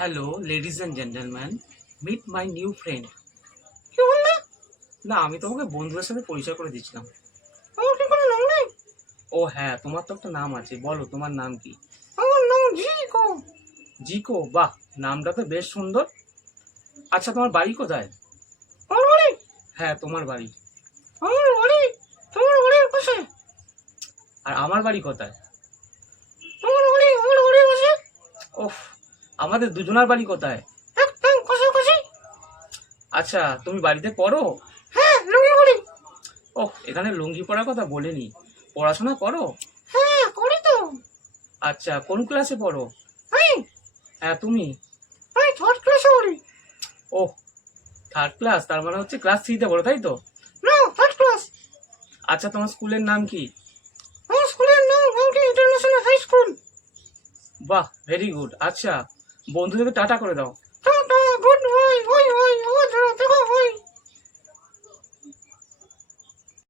Hello, ladies and gentleman, meet my new friend. কি বললে? না, আমি তোমাকে বন্ধুদের সাথে পরিচয় করে দিচ্ছিলাম। আমার কি কোনো নাম নেই? ও হ্যাঁ, তোমার তো একটা নাম আছে, বলো তোমার নাম কি? আমার নাম জিকো। জিকো, বাহ, নামটা তো বেশ সুন্দর। আচ্ছা, তোমার বাড়ি কোথায়? আমার বাড়ি? হ্যাঁ, তোমার বাড়ি। আমার বাড়ি তোমার বাড়ির পাশে। আর আমার বাড়ি কোথায়? তোমার বাড়ি আমার বাড়ির পাশে। ওফ, আমাদের দুজনার বাড়ি কোথায়? একদম কাছাকাছি। আচ্ছা, তুমি বাড়িতে পড়ো? হ্যাঁ, লুঙ্গি পরি। ওহ, এখানে লুঙ্গি পরার কথা বলিনি। পড়াশোনা করো? হ্যাঁ, করি তো। আচ্ছা, কোন ক্লাসে পড়ো? আমি হ্যাঁ, তুমি? আমি থার্ড ক্লাসে পড়ি। ওহ, থার্ড ক্লাস, তার মানে হচ্ছে ক্লাস থ্রিতে পড়ো, তাই তো? না, থার্ড ক্লাস। আচ্ছা, তোমার স্কুলের নাম কি? আমার স্কুলের নাম মাউন্টেন ইন্টারন্যাশনাল হাই স্কুল। বাহ, ভেরি গুড। আচ্ছা, বন্ধুদেরকে টাটা করে দাও। Tata, good bye, bye bye, আবার দেখা হয়।